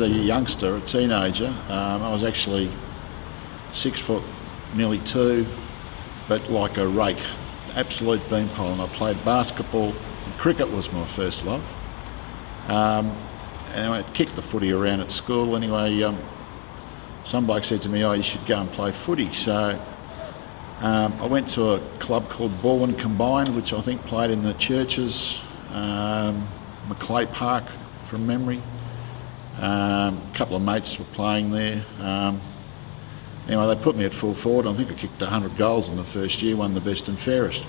as a youngster, a teenager, I was actually 6 foot, nearly 2, but like a rake, absolute beanpole. And I played basketball. Cricket was my first love. And I kicked the footy around at school. Anyway, some bloke said to me, "Oh, you should go and play footy." So I went to a club called Baldwin Combined, which I think played in the Churches, Macleay Park from memory. A couple of mates were playing there. Anyway, they put me at full forward. I think I kicked 100 goals in the first year, won the best and fairest.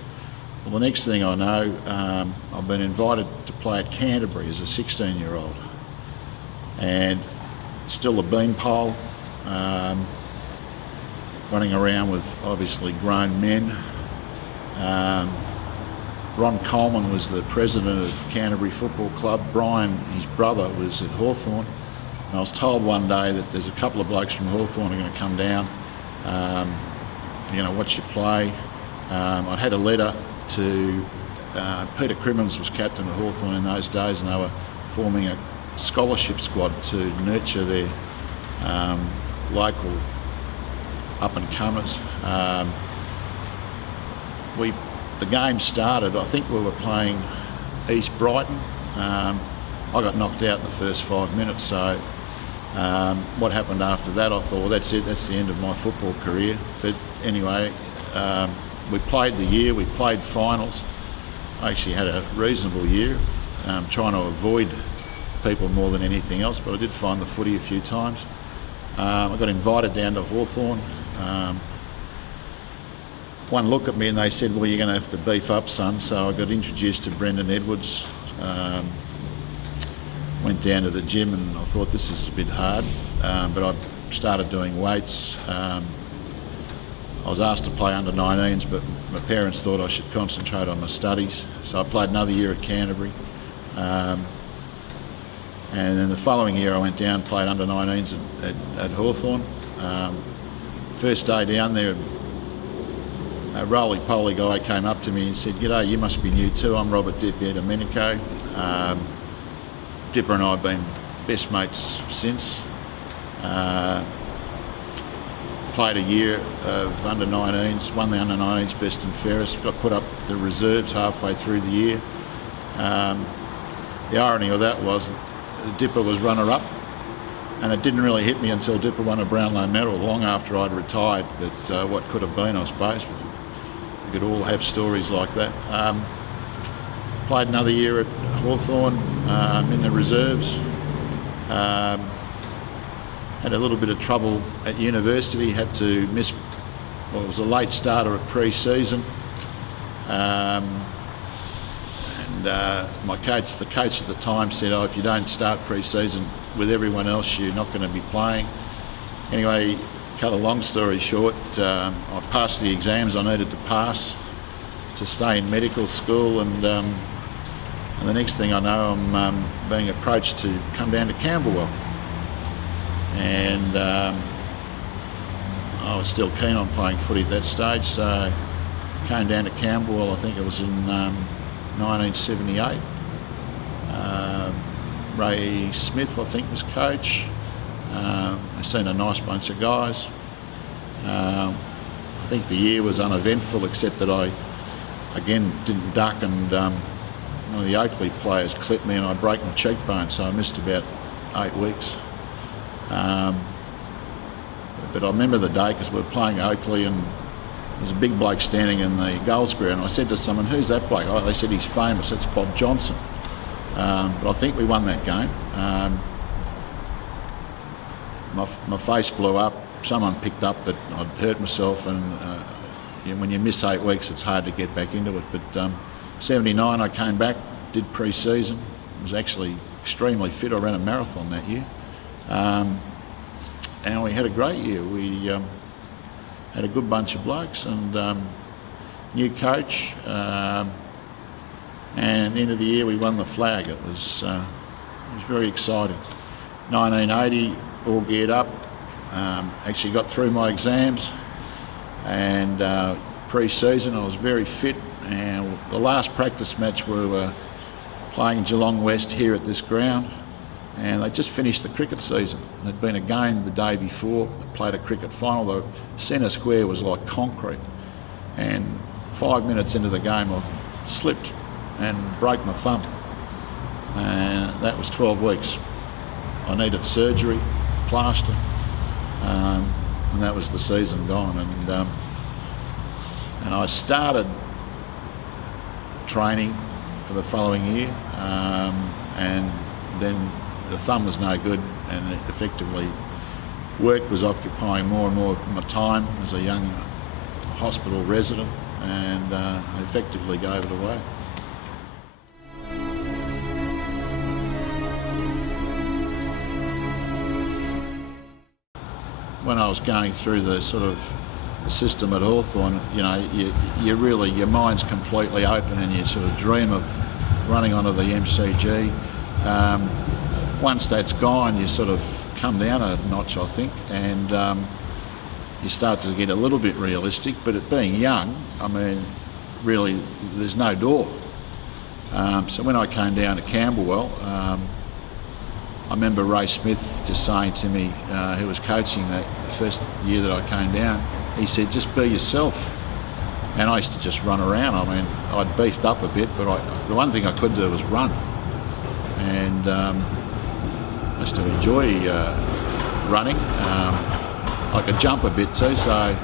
Well, the next thing I know, I've been invited to play at Canterbury as a 16-year-old. And still a beanpole, running around with obviously grown men. Ron Coleman was the president of Canterbury Football Club. Brian, his brother, was at Hawthorn. And I was told one day that there's a couple of blokes from Hawthorn are going to come down, watch you play. I'd had a letter to Peter Crimmins was captain of Hawthorn in those days, and they were forming a scholarship squad to nurture their local up-and-comers. The game started, I think we were playing East Brighton. I got knocked out in the first 5 minutes, so what happened after that, I thought, well, that's it, that's the end of my football career. But anyway, we played the year, we played finals. I actually had a reasonable year, trying to avoid people more than anything else, but I did find the footy a few times. I got invited down to Hawthorn. One look at me and they said, "Well, you're going to have to beef up, son." So I got introduced to Brendan Edwards. Went down to the gym and I thought, this is a bit hard, but I started doing weights. I was asked to play under 19s, but my parents thought I should concentrate on my studies. So I played another year at Canterbury. And then the following year I went down and played under 19s at Hawthorn. First day down there, a roly-poly guy came up to me and said, "G'day, you must be new too. I'm Robert Domenico. Dipper and I have been best mates since." Played a year of under 19s, won the under 19s best and fairest, got put up the reserves halfway through the year. The irony of that was Dipper was runner-up, and it didn't really hit me until Dipper won a Brownlow medal long after I'd retired that what could have been, I suppose. We could all have stories like that. Played another year at Hawthorn in the reserves. Had a little bit of trouble at university, had to miss, well, it was a late starter at pre-season. My coach, the coach at the time said, "Oh, if you don't start pre-season with everyone else, you're not going to be playing." Anyway, cut a long story short, I passed the exams I needed to pass to stay in medical school, and the next thing I know, I'm being approached to come down to Camberwell. And I was still keen on playing footy at that stage, so came down to Camberwell, I think it was in 1978. Ray Smith, I think, was coach. I've seen a nice bunch of guys. I think the year was uneventful, except that I, again, didn't duck, and one of the Oakley players clipped me and I broke my cheekbone, so I missed about 8 weeks. But I remember the day because we were playing Oakley and there was a big bloke standing in the goal square, and I said to someone, "Who's that bloke?" Oh, they said, "He's famous, it's Bob Johnson." But I think we won that game. My face blew up. Someone picked up that I'd hurt myself, and when you miss 8 weeks, it's hard to get back into it. But 79, I came back, did pre-season. Was actually extremely fit. I ran a marathon that year. And we had a great year. We had a good bunch of blokes and new coach. And at the end of the year, we won the flag. It was very exciting. 1980, all geared up. Actually got through my exams, and pre-season I was very fit. And the last practice match we were playing Geelong West here at this ground. and they just finished the cricket season. There'd been a game the day before, they played a cricket final. The centre square was like concrete, and 5 minutes into the game I slipped and broke my thumb, and that was 12 weeks. I needed surgery, plaster, and that was the season gone. And I started training for the following year, and then the thumb was no good, and effectively work was occupying more and more of my time as a young hospital resident, and I effectively gave it away. When I was going through the sort of the system at Hawthorn, you know, you really, your mind's completely open, and you sort of dream of running onto the MCG. Once that's gone, you sort of come down a notch, I think, and you start to get a little bit realistic. But at being young, I mean, really, there's no door. So when I came down to Camberwell, I remember Ray Smith just saying to me, who was coaching that first year that I came down, he said, just be yourself. And I used to just run around. I mean, I'd beefed up a bit, but the one thing I could do was run. And I used to enjoy running. I could jump a bit too, so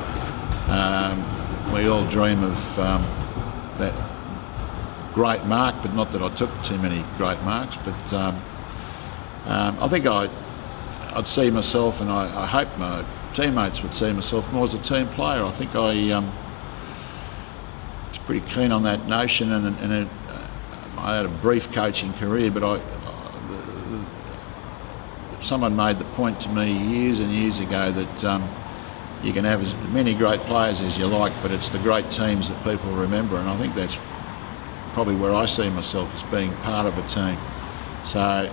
we all dream of that great mark, but not that I took too many great marks. But I think I'd see myself, and I hope my teammates would see myself more as a team player. I think I was pretty keen on that notion, and I had a brief coaching career, but someone made the point to me years and years ago that you can have as many great players as you like, but it's the great teams that people remember, and I think that's probably where I see myself, as being part of a team. So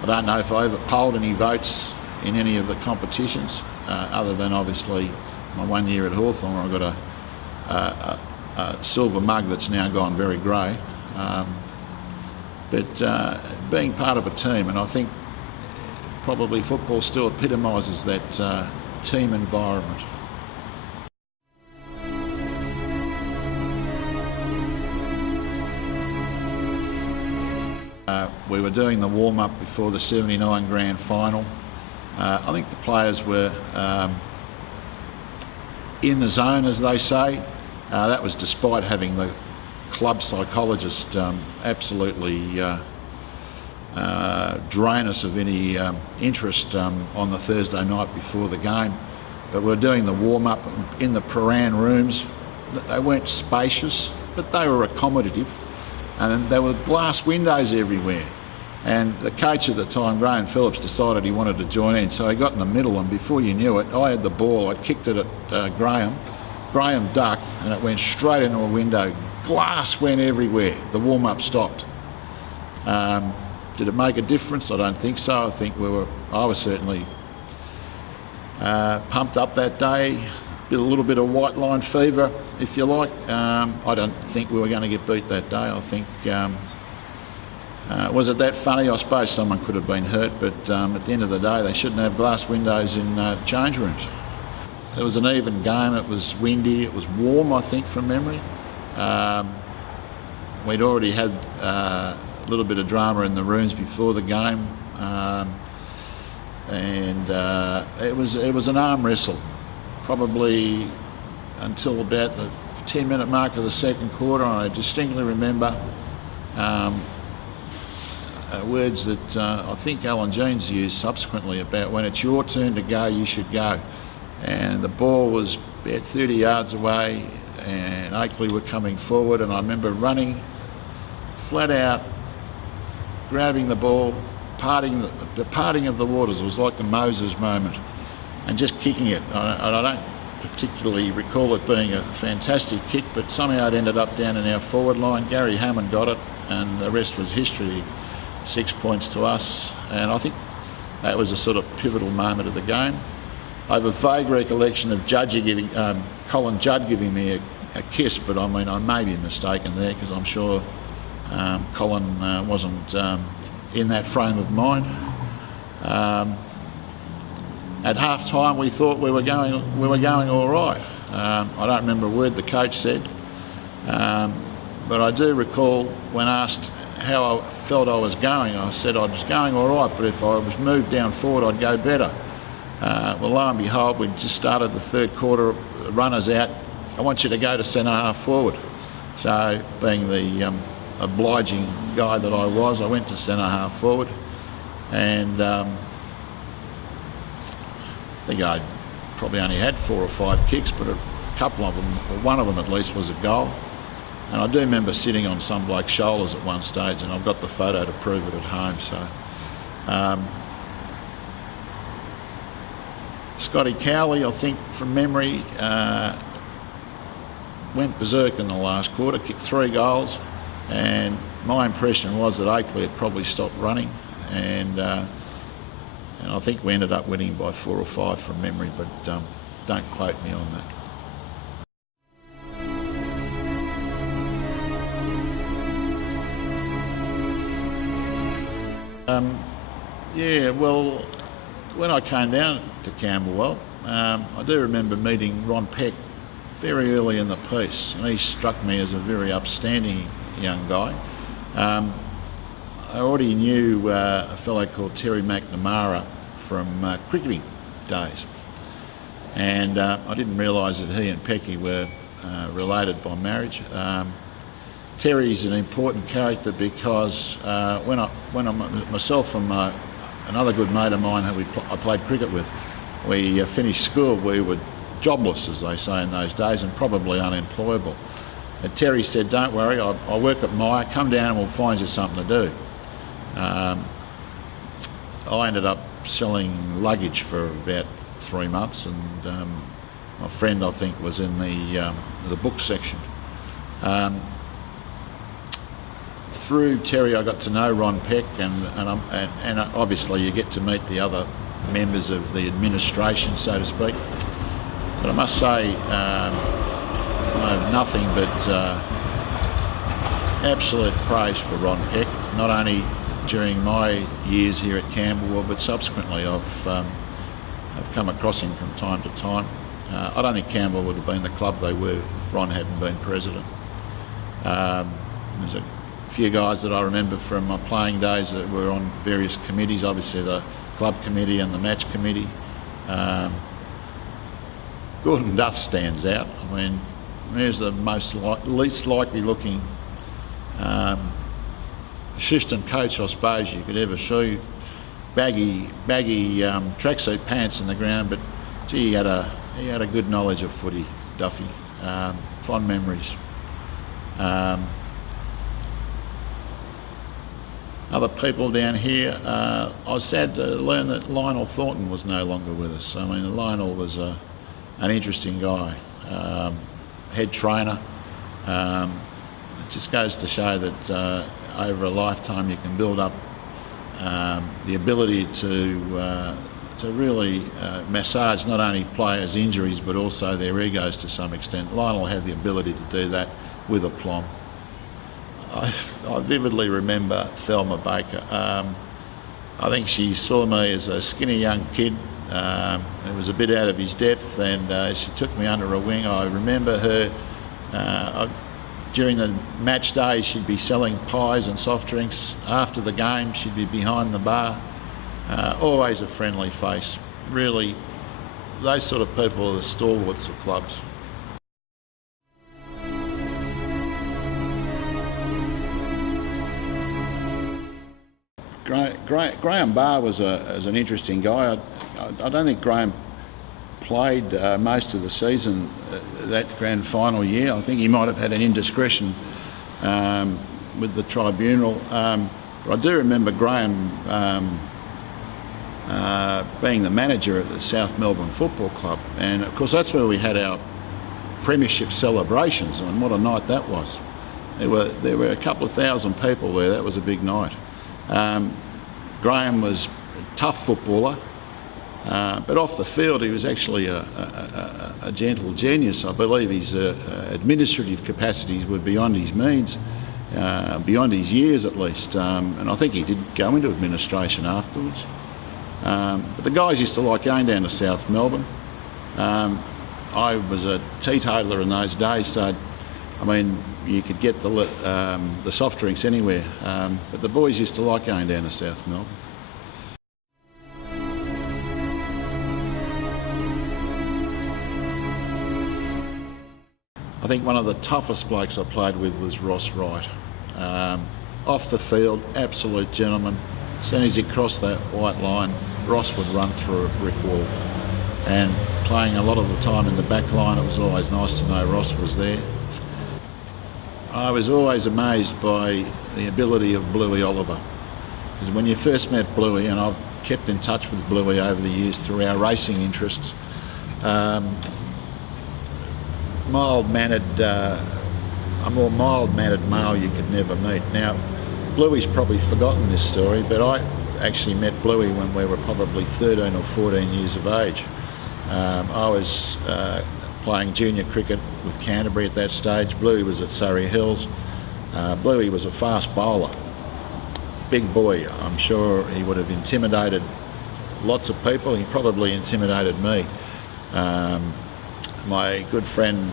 I don't know if I ever polled any votes in any of the competitions, other than obviously my 1 year at Hawthorn where I got a silver mug that's now gone very grey. But being part of a team, and I think probably football still epitomises that team environment. We were doing the warm-up before the 79 grand final. I think the players were in the zone, as they say. That was despite having the club psychologist absolutely drain us of any interest on the Thursday night before the game. But we were doing the warm-up in the Paran rooms. They weren't spacious, but they were accommodative. And there were glass windows everywhere. And the coach at the time, Graham Phillips, decided he wanted to join in. So he got in the middle, and before you knew it, I had the ball. I kicked it at Graham. Graham ducked, and it went straight into a window. Glass went everywhere. The warm-up stopped. Did it make a difference? I don't think so. I think I was certainly pumped up that day. A little bit of white line fever, if you like. I don't think we were going to get beat that day. I think, was it that funny? I suppose someone could have been hurt, but at the end of the day, they shouldn't have glass windows in change rooms. It was an even game. It was windy. It was warm, I think, from memory. We'd already had a little bit of drama in the rooms before the game, and it was an arm wrestle, probably until about the 10-minute mark of the second quarter. And I distinctly remember words that I think Alan Jeans used subsequently about, when it's your turn to go, you should go. And the ball was about 30 yards away, and Oakley were coming forward, and I remember running flat out, grabbing the ball, the parting of the waters. It was like the Moses moment, and just kicking it. I don't particularly recall it being a fantastic kick, but somehow it ended up down in our forward line. Gary Hammond got it, and the rest was history. 6 points to us, and I think that was a sort of pivotal moment of the game. I have a vague recollection of Colin Judd giving me a kiss, but I mean, I may be mistaken there, because I'm sure Colin wasn't in that frame of mind. At half time we thought we were going all right. I don't remember a word the coach said, but I do recall when asked how I felt I was going, I said I was going all right, but if I was moved down forward I'd go better. Well, lo and behold, we'd just started the third quarter, runners out, I want you to go to centre half forward. So being the obliging guy that I was, I went to centre half forward, and I think I probably only had 4 or 5 kicks, but a couple of them, or one of them at least, was a goal. And I do remember sitting on some bloke's shoulders at one stage, and I've got the photo to prove it at home. So Scotty Cowley, I think from memory, went berserk in the last quarter, kicked 3 goals, and my impression was that Oakley had probably stopped running, and I think we ended up winning by 4 or 5 from memory, but don't quote me on that. Yeah, well, when I came down to Camberwell, I do remember meeting Ron Peck very early in the piece, and he struck me as a very upstanding young guy. I already knew a fellow called Terry McNamara from cricketing days, and I didn't realise that he and Pecky were related by marriage. Terry's an important character because when myself and another good mate of mine who I played cricket with, we finished school, we were jobless, as they say in those days, and probably unemployable. And Terry said, don't worry, I'll work at Myer, come down and we'll find you something to do. I ended up selling luggage for about 3 months, and my friend, I think, was in the book section. Through Terry I got to know Ron Peck, and obviously you get to meet the other members of the administration, so to speak. But I must say, I have nothing but absolute praise for Ron Peck, not only during my years here at Camberwell, but subsequently I've come across him from time to time. I don't think Camberwell would have been the club they were if Ron hadn't been president. There's a few guys that I remember from my playing days that were on various committees, obviously the club committee and the match committee. Gordon Duff stands out. I mean, there's the least likely looking assistant coach, I suppose, you could ever see. Baggy tracksuit pants in the ground, but gee, he had a good knowledge of footy, Duffy. Fond memories. Other people down here, I was sad to learn that Lionel Thornton was no longer with us. I mean, Lionel was an interesting guy, head trainer. It just goes to show that over a lifetime you can build up the ability to really massage not only players' injuries but also their egos to some extent. Lionel had the ability to do that with aplomb. I vividly remember Thelma Baker. I think she saw me as a skinny young kid. It was a bit out of his depth, and she took me under her wing. I remember her, during the match days, she'd be selling pies and soft drinks. After the game, she'd be behind the bar. Always a friendly face. Really, those sort of people are the stalwarts of clubs. Graham Barr was an interesting guy. I don't think Graham played most of the season that grand final year. I think he might have had an indiscretion with the tribunal. But I do remember Graham being the manager at the South Melbourne Football Club, and of course that's where we had our premiership celebrations, and what a night that was. There were a couple of thousand people there. That was a big night. Graham was a tough footballer, but off the field he was actually a gentle genius. I believe his administrative capacities were beyond his means, beyond his years at least, and I think he did go into administration afterwards. But the guys used to like going down to South Melbourne. I was a teetotaler in those days, so I mean you could get the soft drinks anywhere, but the boys used to like going down to South Melbourne. I think one of the toughest blokes I played with was Ross Wright. Off the field, absolute gentleman. As soon as he crossed that white line, Ross would run through a brick wall. And playing a lot of the time in the back line, it was always nice to know Ross was there. I was always amazed by the ability of Bluey Oliver. Because when you first met Bluey, and I've kept in touch with Bluey over the years through our racing interests, a more mild-mannered male you could never meet. Now, Bluey's probably forgotten this story, but I actually met Bluey when we were probably 13 or 14 years of age. I was playing junior cricket with Canterbury at that stage. Bluey was at Surrey Hills. Bluey was a fast bowler. Big boy. I'm sure he would have intimidated lots of people. He probably intimidated me. My good friend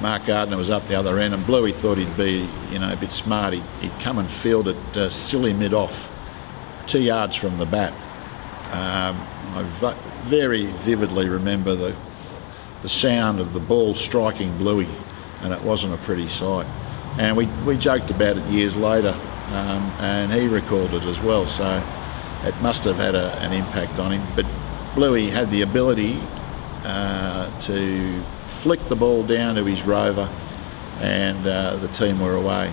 Mark Gardner was up the other end, and Bluey thought he'd be, a bit smart. He'd come and field it silly mid-off, 2 yards from the bat. I very vividly remember the sound of the ball striking Bluey, and it wasn't a pretty sight. And we joked about it years later, and he recalled it as well, so it must have had an impact on him. But Bluey had the ability to flick the ball down to his rover, and the team were away.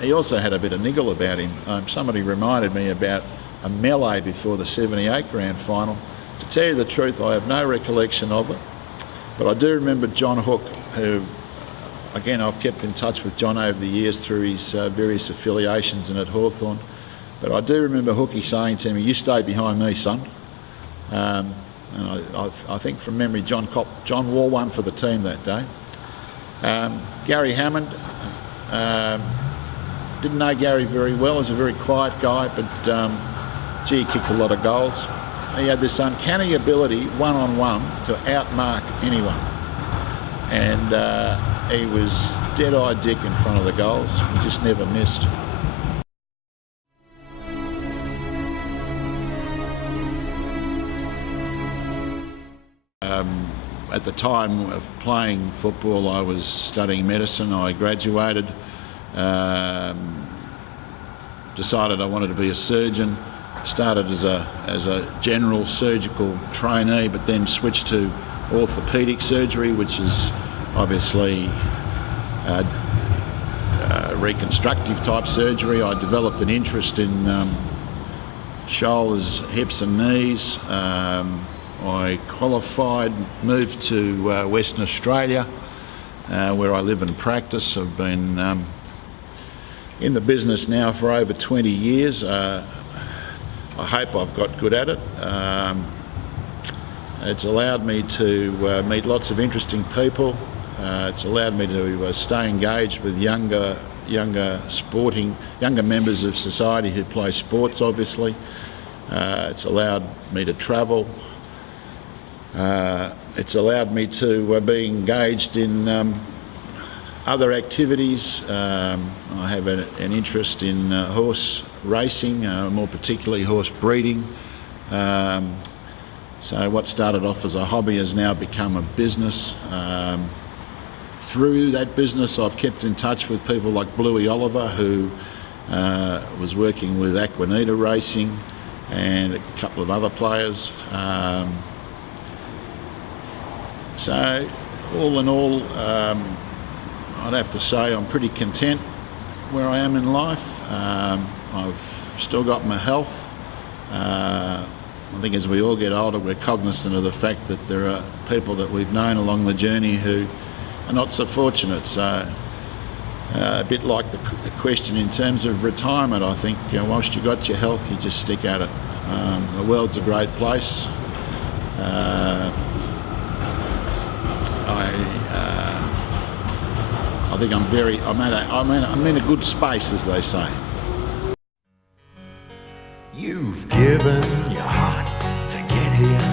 He also had a bit of niggle about him. Somebody reminded me about a melee before the 78 grand final. To tell you the truth, I have no recollection of it, but I do remember John Hook, who, again, I've kept in touch with John over the years through his various affiliations and at Hawthorn. But I do remember Hookie saying to me, "You stay behind me, son." And I think from memory, John wore one for the team that day. Gary Hammond, didn't know Gary very well. He's a very quiet guy, but gee, he kicked a lot of goals. He had this uncanny ability, one-on-one, to outmark anyone. And he was dead-eyed Dick in front of the goals. He just never missed. At the time of playing football, I was studying medicine. I graduated, decided I wanted to be a surgeon. Started as a general surgical trainee, but then switched to orthopaedic surgery, which is obviously reconstructive type surgery. I developed an interest in shoulders, hips and knees. I qualified, moved to Western Australia, where I live and practice. I've been in the business now for over 20 years. I hope I've got good at it. It's allowed me to meet lots of interesting people. It's allowed me to stay engaged with younger members of society who play sports, obviously. It's allowed me to travel. It's allowed me to be engaged in other activities. I have an interest in horse racing, more particularly horse breeding. So what started off as a hobby has now become a business. Through that business, I've kept in touch with people like Bluey Oliver, who was working with Aquanita Racing, and a couple of other players. So all in all, I'd have to say I'm pretty content where I am in life. I've still got my health. I think as we all get older, we're cognizant of the fact that there are people that we've known along the journey who are not so fortunate. So a bit like the question in terms of retirement, I think whilst you got your health, you just stick at it. The world's a great place. I think I'm in a good space, as they say. You've given your heart to get here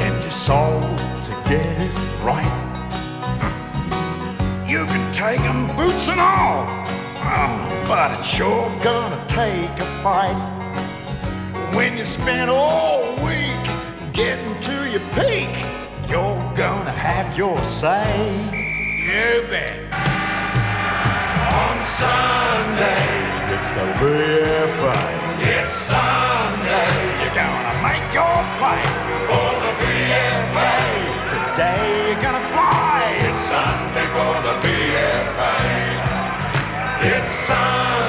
and your soul to get it right. You can take 'em boots and all, but it's sure gonna take a fight. When you spend all week getting to your peak, you're gonna have your say. You bet. On Sunday, it's gonna be a fight. It's Sunday, you're gonna make your play for the BFA. Today you're gonna fly. It's Sunday for the BFA. It's Sunday.